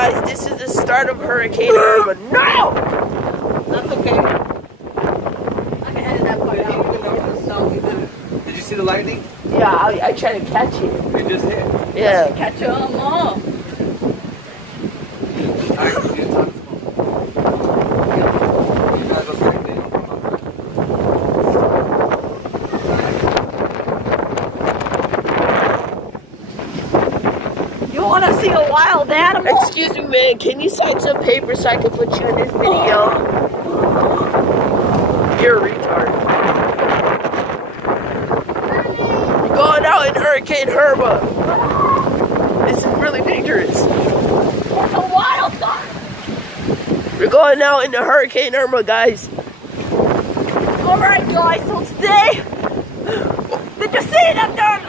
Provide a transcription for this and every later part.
guys, this is the start of Hurricane Irma. No! That's okay. I can edit that part out. No, we didn't. Did you see the lightning? Yeah, I tried to catch it. It just hit. Yeah. Catch them all. You want to see a wild animal? Excuse me, man. Can you sign some paper so I can put you in this video? You're a retard. You're going out in Hurricane Irma. This is really dangerous. It's a wild dog. We're going out into Hurricane Irma, guys. Alright guys, so today, did you see that dog?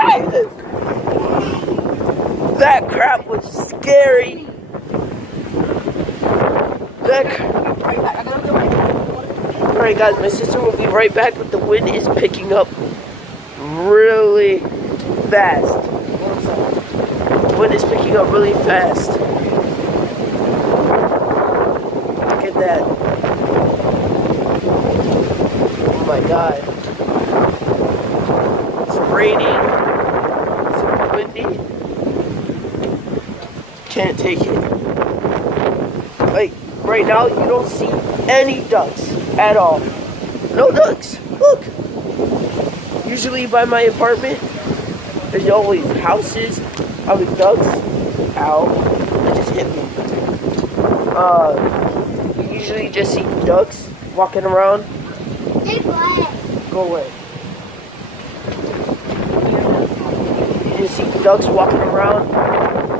Jesus. That crap was scary. Alright guys, my sister will be right back, but the wind is picking up really fast. The wind is picking up really fast. Look at that. Oh my god. It's raining. It's windy. Can't take it. Like, right now you don't see any ducks at all. No ducks. Look. Usually by my apartment, there's always houses. I mean ducks. Ow. That just hit me. You usually just see ducks walking around. Go away. You just see ducks walking around.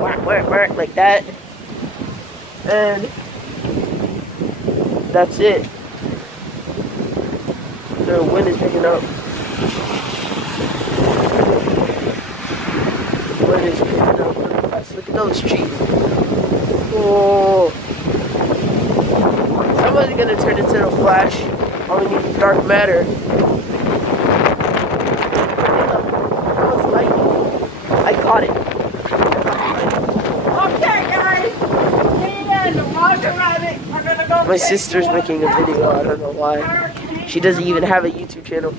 Whack, whack, whack, like that. And that's it. The wind is picking up. The wind is picking up really fast. Look at those trees. Oh. Somebody's gonna turn into a Flash. All we need is dark matter. I caught it. Okay guys, the Roger Rabbit. We're gonna go. My sister's making a video. I don't know why. She doesn't even have a YouTube channel.